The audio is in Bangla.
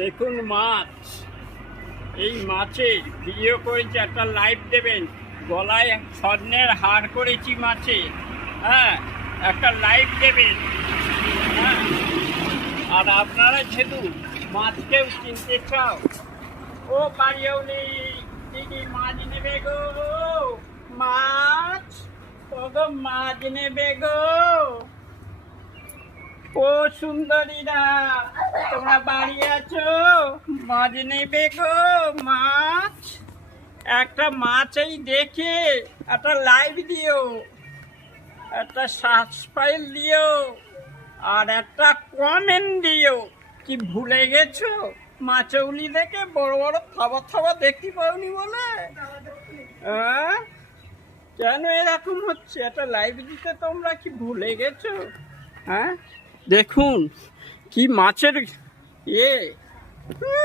দেখুন মাছ, এই মাছের ভিডিও করেছি, একটা লাইভ দেবেন। গলায় স্বর্ণের হার করেছি মাছে, হ্যাঁ, একটা লাইভ দেবেন, হ্যাঁ। আর আপনারা যেহেতু মাছকেও চিনতে চাও, ও বাড়িও নেই দিদি, মাছ নেবে গো, মাছ, ও গো মাছ নেবে গো, ও সুন্দরীরা তোমরা বাড়ি আছো, মাছ নেবে গো, মাছ। একটা মাছ এই দেখে একটা লাইভ দিও, একটা সাবস্ক্রাইব দিও, আর একটা কমেন্ট দিও। কি ভুলে গেছো মাছগুলি দেখে? বড় বড় থাবা থাবা দেখতে পাওনি বলে? হ্যাঁ, কেন এরকম হচ্ছে? একটা লাইভ দিতে তোমরা কি ভুলে গেছো? হ্যাঁ, দেখুন কি মাছের ইয়ে।